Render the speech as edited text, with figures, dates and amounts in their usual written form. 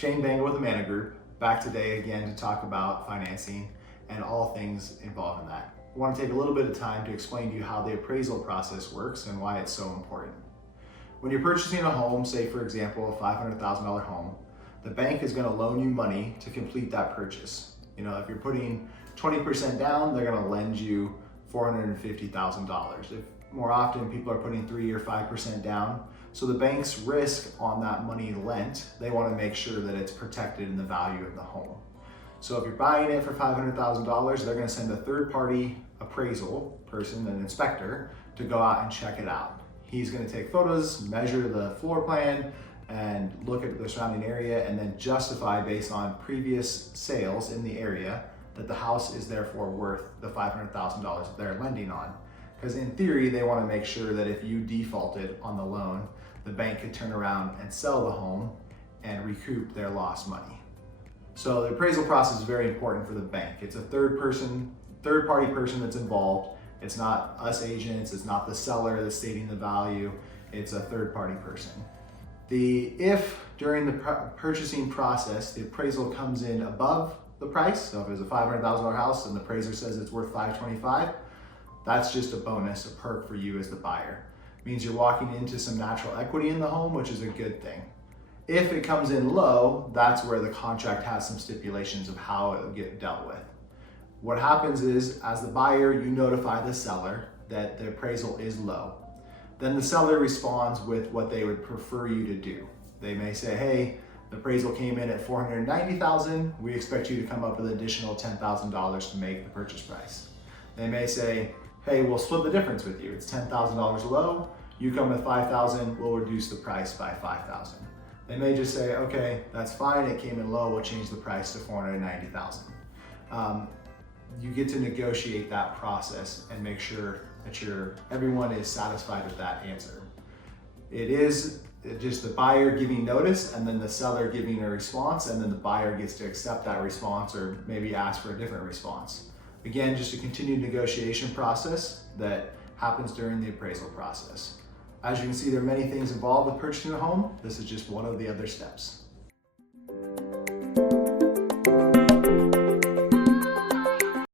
Shane Bangle with the Manna Group, back today again to talk about financing and all things involved in that. I want to take a little bit of time to explain to you how the appraisal process works and why it's so important. When you're purchasing a home, say for example a $500,000 home, the bank is going to loan you money to complete that purchase. You know, if you're putting 20% down, they're going to lend you $450,000. If more often people are putting 3 or 5% down. So the bank's risk on that money lent, they want to make sure that it's protected in the value of the home. So if you're buying it for $500,000, they're going to send a third-party appraisal person, an inspector, to go out and check it out. He's going to take photos, measure the floor plan, and look at the surrounding area and then justify based on previous sales in the area that the house is therefore worth the $500,000 that they're lending on. Because in theory, they want to make sure that if you defaulted on the loan, the bank could turn around and sell the home and recoup their lost money. So the appraisal process is very important for the bank. It's a third-party person that's involved. It's not us agents, it's not the seller that's stating the value, it's a third-party person. If during the purchasing process, the appraisal comes in above the price, so if it's a $500,000 house and the appraiser says it's worth $525,000, that's just a bonus, a perk for you as the buyer. It means you're walking into some natural equity in the home, which is a good thing. If it comes in low, that's where the contract has some stipulations of how it will get dealt with. What happens is, as the buyer, you notify the seller that the appraisal is low. Then the seller responds with what they would prefer you to do. They may say, hey, the appraisal came in at $490,000. We expect you to come up with an additional $10,000 to make the purchase price. They may say, hey, we'll split the difference with you. It's $10,000 low. You come with $5,000, we'll reduce the price by $5,000. They may just say, okay, that's fine. It came in low. We'll change the price to $490,000. You get to negotiate that process and make sure that everyone is satisfied with that answer. It is just the buyer giving notice and then the seller giving a response, and then the buyer gets to accept that response or maybe ask for a different response. Again, just a continued negotiation process that happens during the appraisal process. As you can see, there are many things involved with purchasing a home. This is just one of the other steps.